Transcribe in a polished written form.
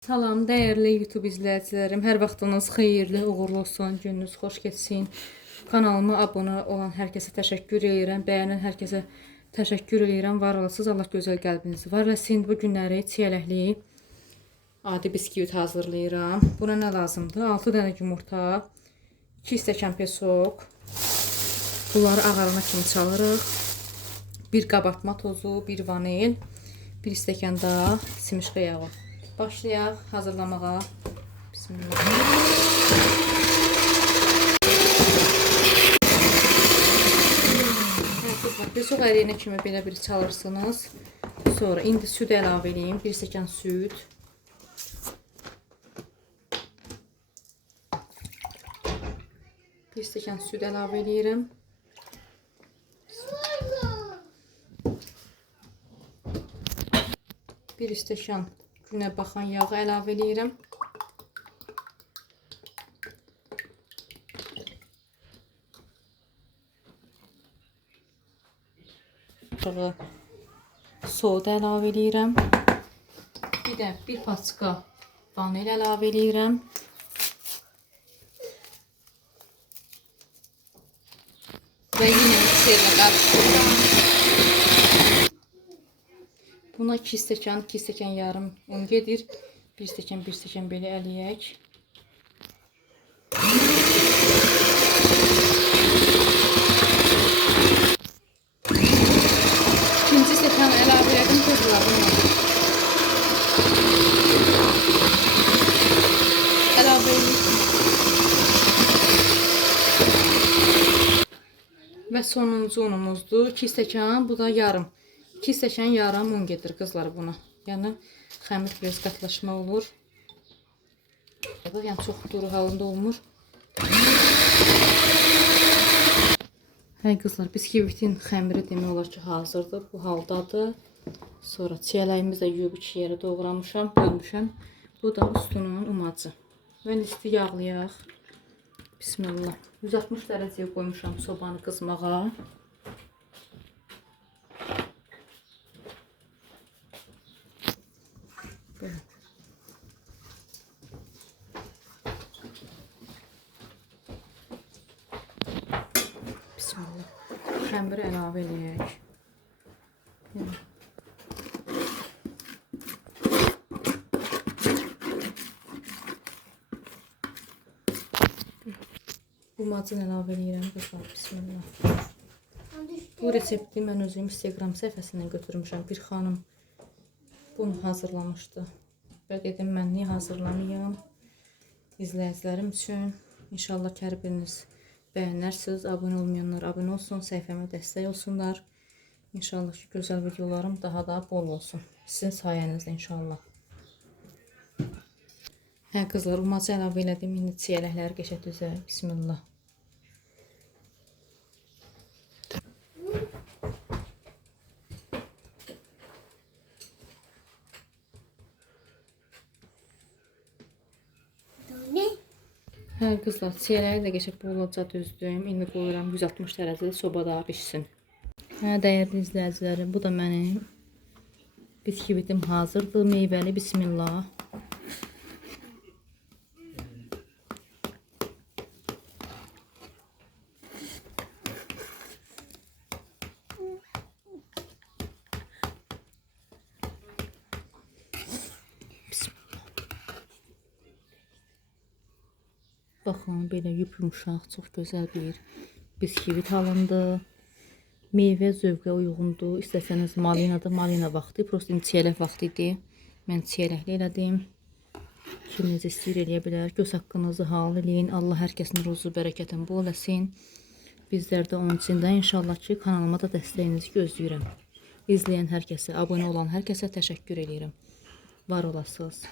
Salam, dəyərli YouTube izləyicilərim. Hər vaxtınız xeyirli, uğurlu olsun, gününüz xoş keçsin. Kanalıma abunə olan hər kəsə təşəkkür edirəm. Bəyənən hər kəsə təşəkkür edirəm. Var olasınız, Allah gözəl qəlbinizi var eləsin. Bu günləri çiyələkli adi biskvit hazırlayıram. Buna nə lazımdır? 6 dənə yumurta, 2 stəkan pesok. Bunları ağarına kimi çalırıq. 1 qabartma tozu, 1 vanil, 1 stəkan da simişqa yağı. Başlayaq hazırlamağa. Bismillah. Pesok əriyənə kimi belə bir çalırsınız. Sonra indi süd əlavə edeyim. 1 stəkan süd. Bir stəkan süd əlavə edirəm. Bir stəkan günə baxan yağı əlavə edirəm. Soda əlavə edirəm. Bir paçka vanil əlavə edirəm. Və yenə mikserlə qarışdırıram. Buna 2 stəkan yarım un gedir. 1 stəkan belə ələyək. İkinci stəkan əlavə edim tuzlarını. Əlavə edim. Və sonuncu unumuzdur. 2 stəkan, bu da yarım. 2 stəkan yarım un gedir qızlar buna. Yəni xəmir biraz qatlaşma olur. Yəni çox duru halında olmur. Hə qızlar, biskvitin xəmiri demək olar ki hazırdır. Bu haldadır. Sonra çiyələyimizi də yuyub 2 yerə doğramışam, bölmüşəm. Bu da üstünün umacı. Və isti yağlayaq. Bismillah. 160 dərəcəyə qoymuşam sobanı qızmağa. Bismillah. Xəmiri əlavə edək. Bu macını əlavə edirəm. Bismillah. Bu resepti mən özüm Instagram səhifəsindən götürmüşəm. Bir xanım bunu hazırlamışdı. Və dedim mən niyə hazırlamayım izləyicilərim üçün. İnşallah ki hər biriniz bəyənərsiniz. Abunə olmayanlar abunə olsun. Səhifəmə dəstək olsunlar. İnşallah ki gözəl videolarım daha da bol olsun. Sizin sayənizdə inşallah. Hə qızlar, umacı əlavə elədim. İndi çiyələkləri qəşəng düzək. Bismillah. Hə qızlar, çiyələyi də qəşəng bolca düzdüm. İndi qoyuram 160 dərəcədə sobada pişsin. Hə dəyərli izləyicilərim, bu da mənim biskvitim hazırdır. Meyvəli, bismillah. Baxın, belə yumuşaq, çox gözəl bir biskvit alındı. Meyvə zövqə uyğundur. İstəsəniz malinadır, malina vaxtı. Prosta çiyələk vaxtı idi. Mən çiyələkli elədim. Kiminiz istəyir eləyə bilər. Göz haqqınızı halal eləyin. Allah hər kəsin ruzu bərəkətini bol eləsin. Bizlər də onun için də inşallah ki kanalıma da dəstəyinizi gözləyirəm. İzləyən hər kəsə, abunə olan hər kəsə təşəkkür edirəm. Var olasınız.